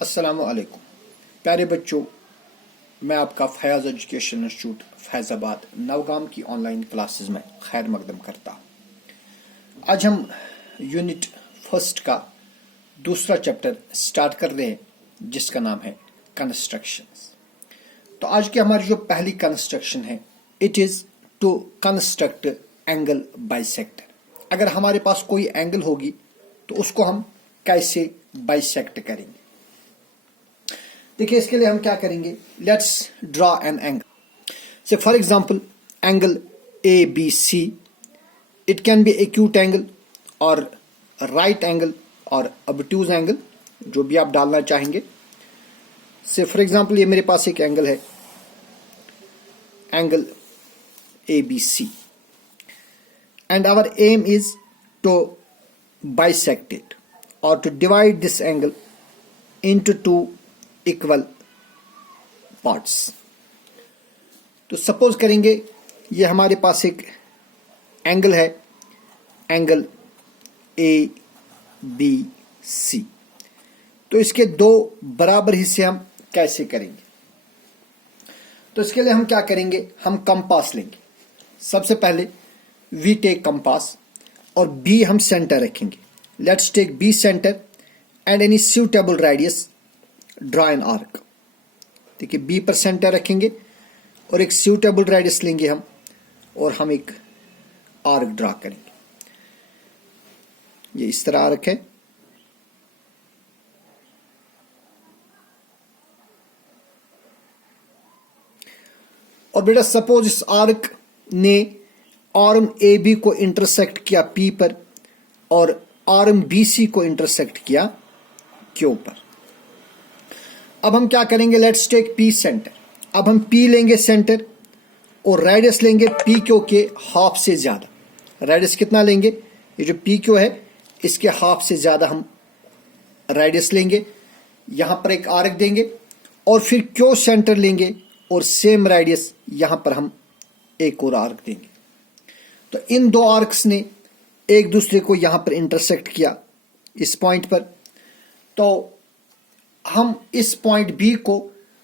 अस्सलामु अलैकुम प्यारे बच्चों, मैं आपका फयाज एजुकेशन इंस्टीट्यूट फैज़ाबाद नवगाम की ऑनलाइन क्लासेस में खैर मकदम करता हूँ। आज हम यूनिट फर्स्ट का दूसरा चैप्टर स्टार्ट कर रहे हैं जिसका नाम है कंस्ट्रक्शंस। तो आज की हमारी जो पहली कंस्ट्रक्शन है, it is to construct angle bisector. अगर हमारे पास कोई एंगल होगी तो उसको हम कैसे बाइसेक्ट करेंगे। देखिए, इसके लिए हम क्या करेंगे, let's draw an angle. Say for example angle A B C, it can be acute angle और राइट एंगल और ऑब्टूज एंगल, जो भी आप डालना चाहेंगे। से फॉर एग्जांपल ये मेरे पास एक एंगल है, angle A B C, and our aim is to bisect it और to divide this angle into two equal parts. तो सपोज करेंगे ये हमारे पास एक एंगल है, एंगल ए बी सी। तो इसके दो बराबर हिस्से हम कैसे करेंगे। तो इसके लिए हम क्या करेंगे, हम कंपास लेंगे। सबसे पहले वी टेक कंपास और बी हम सेंटर रखेंगे। Let's take B centre and any suitable radius draw an arc. देखिए, बी पर सेंटर रखेंगे और एक सूटेबल रेडियस लेंगे हम, और हम एक आर्क ड्रा करेंगे। ये इस तरह आर्क है। और बेटा सपोज इस आर्क ने आर्म ए बी को इंटरसेक्ट किया पी पर और आर्म बी सी को इंटरसेक्ट किया क्यू पर। अब हम क्या करेंगे, लेट्स टेक पी सेंटर। अब हम पी लेंगे सेंटर और रेडियस लेंगे पी क्यू के हाफ से ज़्यादा। रेडियस कितना लेंगे, ये जो पी क्यू है इसके हाफ से ज़्यादा हम रेडियस लेंगे। यहाँ पर एक आर्क देंगे और फिर क्यू सेंटर लेंगे और सेम रेडियस यहाँ पर हम एक और आर्क देंगे। तो इन दो आर्क्स ने एक दूसरे को यहाँ पर इंटरसेक्ट किया इस पॉइंट पर। तो हम इस पॉइंट बी को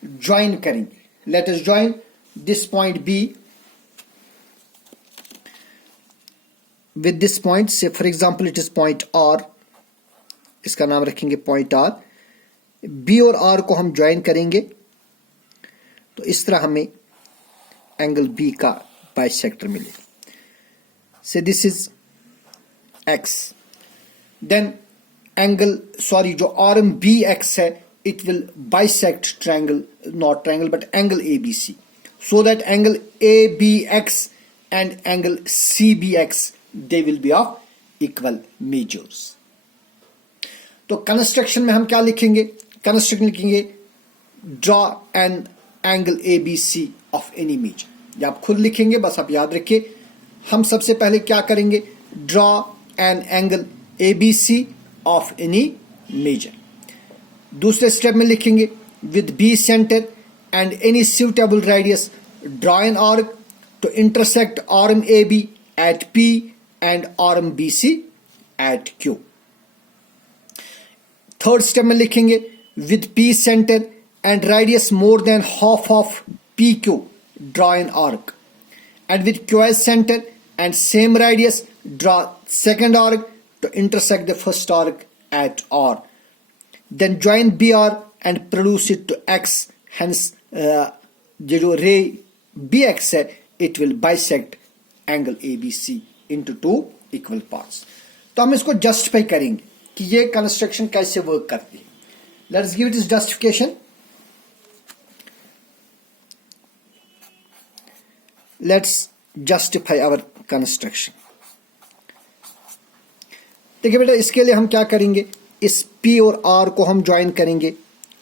ज्वाइन करेंगे। Let us join this point B with this point. So for example it is point R, इसका नाम रखेंगे पॉइंट आर। बी और आर को हम ज्वाइन करेंगे तो इस तरह हमें एंगल बी का बाइसेक्टर मिलेगा। Say this is X, then angle जो आर्म बी एक्स है, it will bisect triangle, not triangle but angle ABC, so that angle ABX and angle CBX, they will be of equal measures. तो construction में हम क्या लिखेंगे, construction लिखेंगे draw an angle ABC of any measure. या आप खुद लिखेंगे, बस आप याद रखिए। हम सबसे पहले क्या करेंगे, draw an angle ABC of any measure. दूसरे स्टेप में लिखेंगे with B centre and any suitable radius draw an arc to intersect arm A B at P and arm B C at Q. Third step में लिखेंगे with P centre and radius more than half of P Q draw an arc, and with Q as centre and same radius draw second arc to intersect the first arc at R. Then join BR and produce it to X. Hence, जो ray BX है, it will bisect angle ABC into two equal parts. तो हम इसको justify करेंगे कि ये construction कैसे work करती है। Let's give it its justification. Let's justify our construction. देखिए बेटा, इसके लिए हम क्या करेंगे, इस P और R को हम ज्वाइन करेंगे।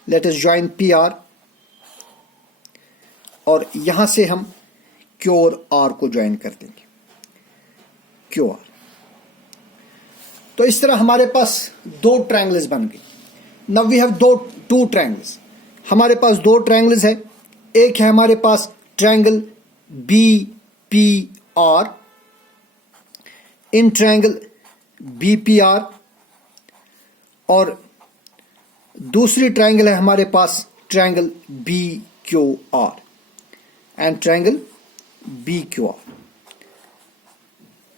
लेट अस ज्वाइन PR, और यहां से हम Q और R को ज्वाइन कर देंगे, QR। तो इस तरह हमारे पास दो ट्रायंगल्स बन गए। Now we have two triangles. हमारे पास दो ट्रायंगल्स है। एक है हमारे पास triangle BPR, in triangle BPR, और दूसरी ट्रायंगल है हमारे पास triangle B Q R and triangle B Q R.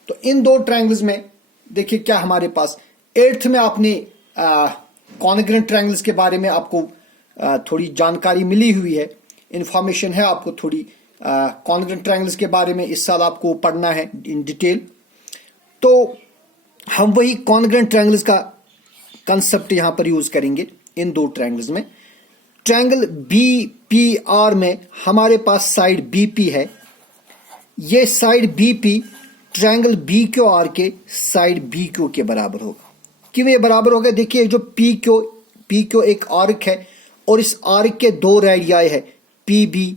तो इन दो ट्रायंगल्स में देखिए क्या हमारे पास 8th में आपने कॉन्ग्रुएंट ट्रायंगल्स के बारे में आपको थोड़ी जानकारी मिली हुई है, इंफॉर्मेशन है आपको थोड़ी कॉन्ग्रुएंट ट्रायंगल्स के बारे में इस साल आपको पढ़ना है इन डिटेल। तो हम वही कॉन्ग्रुएंट ट्रायंगल्स का कंसेप्ट यहां पर यूज करेंगे इन दो ट्रायंगल्स में। ट्रायंगल बी पी आर में हमारे पास साइड बीपी है, ये side BP triangle B Q R के साइड बी क्यू के बराबर होगा। क्यों ये बराबर होगा? देखिए जो पी क्यू एक आर्क है और इस आर्क के दो रेडियाई है पी बी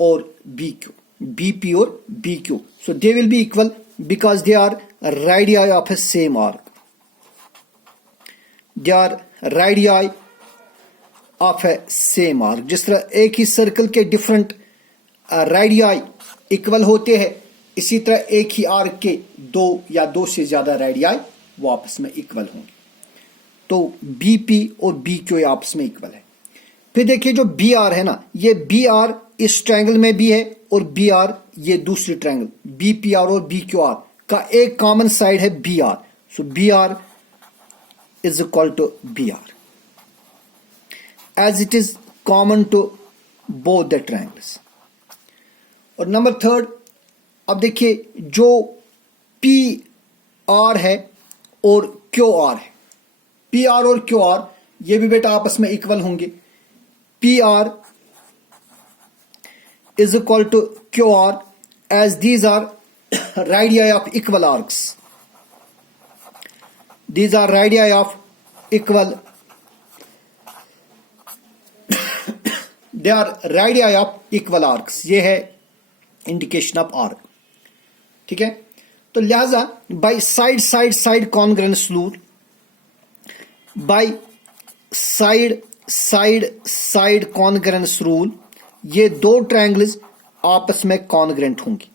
और बी क्यू, बी पी और B Q. So they will be equal because they are radii of a same arc, they are radii of a same arc. जिस तरह एक ही सर्कल के डिफरेंट रेडियाई इक्वल होते हैं, इसी तरह एक ही आर्क के दो या दो से ज्यादा रेडियाई वो आपस में इक्वल होंगे। तो बीपी और बी क्यू आपस में इक्वल है। फिर देखिए जो बी आर है ना, ये बी आर इस ट्रायंगल में भी है और बी आर ये दूसरी ट्रायंगल बी पी आर और बी क्यू आर का एक कॉमन साइड है B R. So B R is equal to B R as it is common to both the triangles. और नंबर 3, अब देखिए जो पी आर है और क्यू आर है, पी आर और क्यू आर ये भी बेटा आपस में इक्वल होंगे। P R is equal to Q R as these are radii of equal arcs, these are radii of equal, they are radii of equal arcs. ये है इंडिकेशन ऑफ आर्क, ठीक है। तो लिहाजा by side side side congruence rule, by side side side congruence rule, ये दो triangles आपस में कॉन्ग्रुएंट होंगे।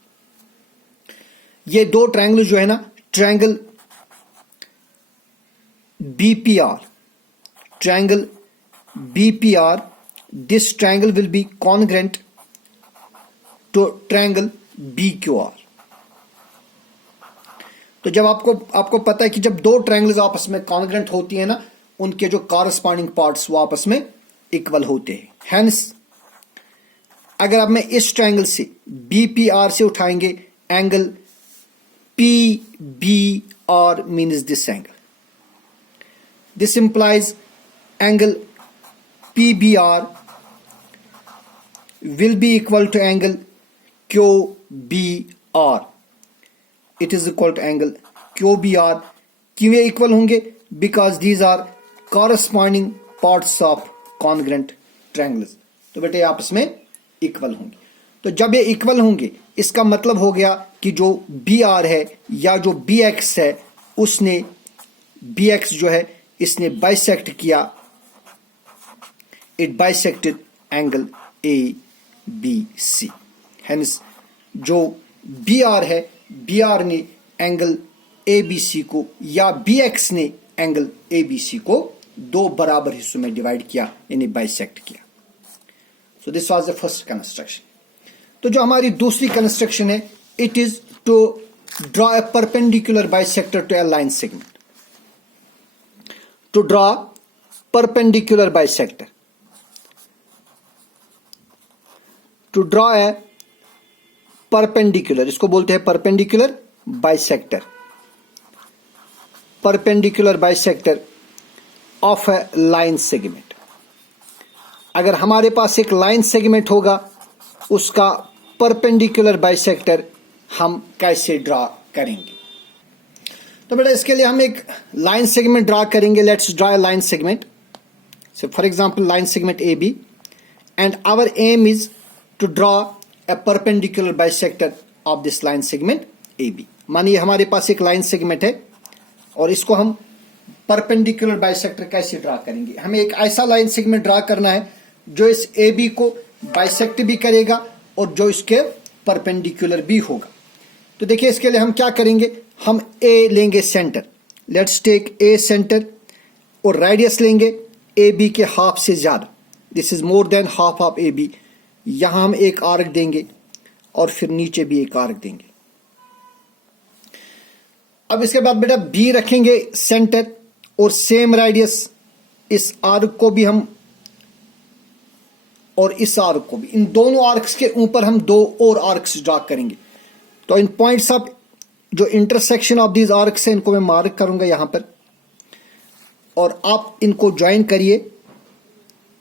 ये दो ट्रायंगल जो है ना, triangle BPR, triangle BPR, this triangle will be congruent to triangle BQR. तो जब आपको पता है कि जब दो ट्रायंगल्स आपस में कॉन्ग्रुएंट होती है ना, उनके जो कॉरस्पॉन्डिंग पार्ट्स वो आपस में इक्वल होते हैं। हेंस अगर आप मैं इस ट्रायंगल से बीपीआर से उठाएंगे angle PBR means this angle, this implies angle PBR will be equal to angle QBR. It is equal to angle QBR. क्यों ये इक्वल होंगे? Because these are corresponding parts of congruent triangles. तो बेटे आपस में equal होंगे। तो जब ये इक्वल होंगे इसका मतलब हो गया कि जो BR है या जो BX है, उसने BX जो है इसने बाइसेक्ट किया, it bisected angle ABC। Hence जो BR है, BR ने एंगल ABC को या BX ने एंगल ABC को दो बराबर हिस्सों में डिवाइड किया, यानी बाइसेक्ट किया। So this was the first construction. तो जो हमारी दूसरी कंस्ट्रक्शन है, it is to draw a perpendicular bisector to a line segment. To draw perpendicular bisector, to draw a perpendicular, इसको बोलते हैं perpendicular bisector, perpendicular bisector of a line segment. अगर हमारे पास एक लाइन सेगमेंट होगा, उसका परपेंडिकुलर बाइसेक्टर हम कैसे ड्रॉ करेंगे? तो बेटा इसके लिए हम एक लाइन सेगमेंट ड्रॉ करेंगे। Let's draw a line segment. So for example line segment A B, and our aim is to draw a perpendicular bisector of this line segment AB। मानिए हमारे पास एक लाइन सेगमेंट है और इसको हम perpendicular bisector कैसे draw करेंगे? हमें एक ऐसा लाइन सेगमेंट ड्रा करना है जो इस AB को बाइसेक्ट भी करेगा और जो इसके परपेंडिकुलर भी होगा। तो देखिए इसके लिए हम क्या करेंगे, हम A लेंगे centre, let's take A centre, और रेडियस लेंगे ए बी के हाफ से ज्यादा, this is more than half of A B, यहां हम एक आर्क देंगे और फिर नीचे भी एक आर्क देंगे। अब इसके बाद बेटा बी रखेंगे सेंटर और सेम रेडियस, इस आर्क को भी हम और इस आर्क को भी, इन दोनों आर्क्स के ऊपर हम दो और आर्क्स ड्रा करेंगे। तो इन पॉइंट्स ऑफ जो इंटरसेक्शन ऑफ दीज आर्क्स है इनको मैं मार्क करूंगा यहां पर, और आप इनको ज्वाइन करिए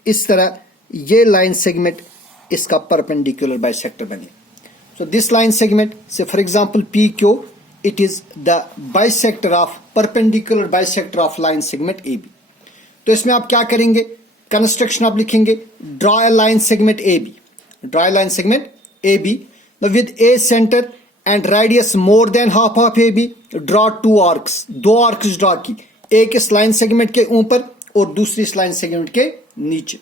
इस तरह, ये लाइन सेगमेंट इसका परपेंडिकुलर बाइसेक्टर बने। So this line segment say for example P Q, it is the bisector of perpendicular bisector of line segment A B. तो इसमें आप क्या करेंगे, कंस्ट्रक्शन आप लिखेंगे, draw a line segment A B, draw a line segment A B with A centre and radius more than half of A B, draw two arcs, दो arcs draw की, एक इस लाइन सेगमेंट के ऊपर और दूसरी इस लाइन सेगमेंट के नीचे।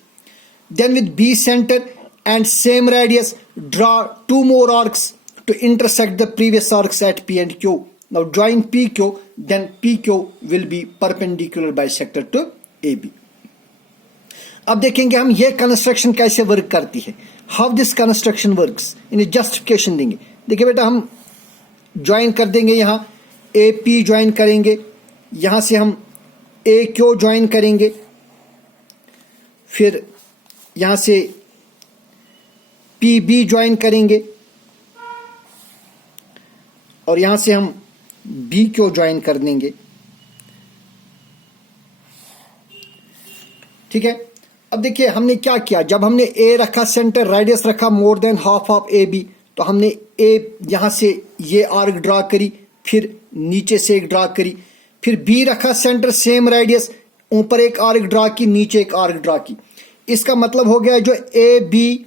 Then with B centre and same radius draw two more arcs to intersect the previous arcs at P and Q. Now join PQ, then PQ will be perpendicular bisector to AB. अब देखेंगे हम ये construction कैसे work करती है, how this construction works, इन्हें justification देंगे। देखिए बेटा हम ज्वाइन कर देंगे, यहां AP ज्वाइन करेंगे, यहां से हम AQ ज्वाइन करेंगे, फिर यहां से PB ज्वाइन करेंगे और यहां से हम बी को ज्वाइन कर देंगे। ठीक है, अब देखिए हमने क्या किया, जब हमने ए रखा सेंटर, रेडियस रखा more than half of A B, तो हमने ए यहां से ये आर्क ड्रा करी, फिर नीचे से एक ड्रा करी, फिर बी रखा सेंटर, सेम रेडियस, ऊपर एक आर्क ड्रा की, नीचे एक आर्क ड्रा की। इसका मतलब हो गया जो ए बी,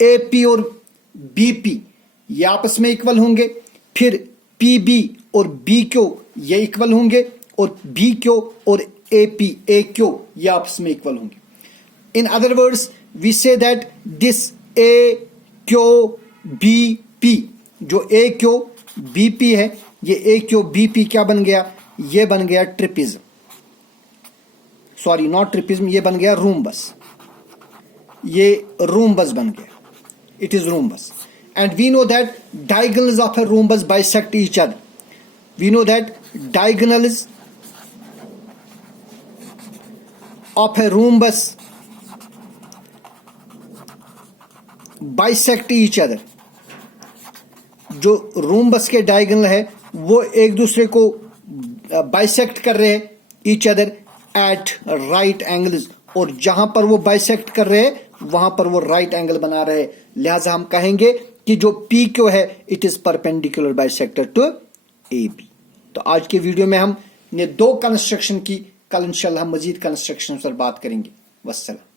ए पी और बी पी ये आपस में इक्वल होंगे, फिर पी बी और बी क्यू ये इक्वल होंगे, और बी क्यू और ए पी ए क्यू ये आपस में इक्वल होंगे। In other words we say that this A Q B P, जो ए क्यू बी पी है, ये ए क्यू बी पी क्या बन गया, ये बन गया ट्रिपिज्म, सॉरी नॉट ट्रिपिज्म, ये बन गया रूम्बस, ये रूम्बस बन गया, it is rhombus. And we know that diagonals of a rhombus bisect each other. We know that diagonals of a rhombus bisect each other. जो rhombus के diagonal है वो एक दूसरे को bisect कर रहे हैं each other at right angles, और जहां पर वो bisect कर रहे हैं वहां पर वो right angle बना रहे हैं, लिहाजा हम कहेंगे कि जो पी क्यू है it is perpendicular bisector to A B. तो आज के वीडियो में हमने दो कंस्ट्रक्शन की, कल इंशाल्लाह हम मजीद कंस्ट्रक्शन पर बात करेंगे। वस्सलाम।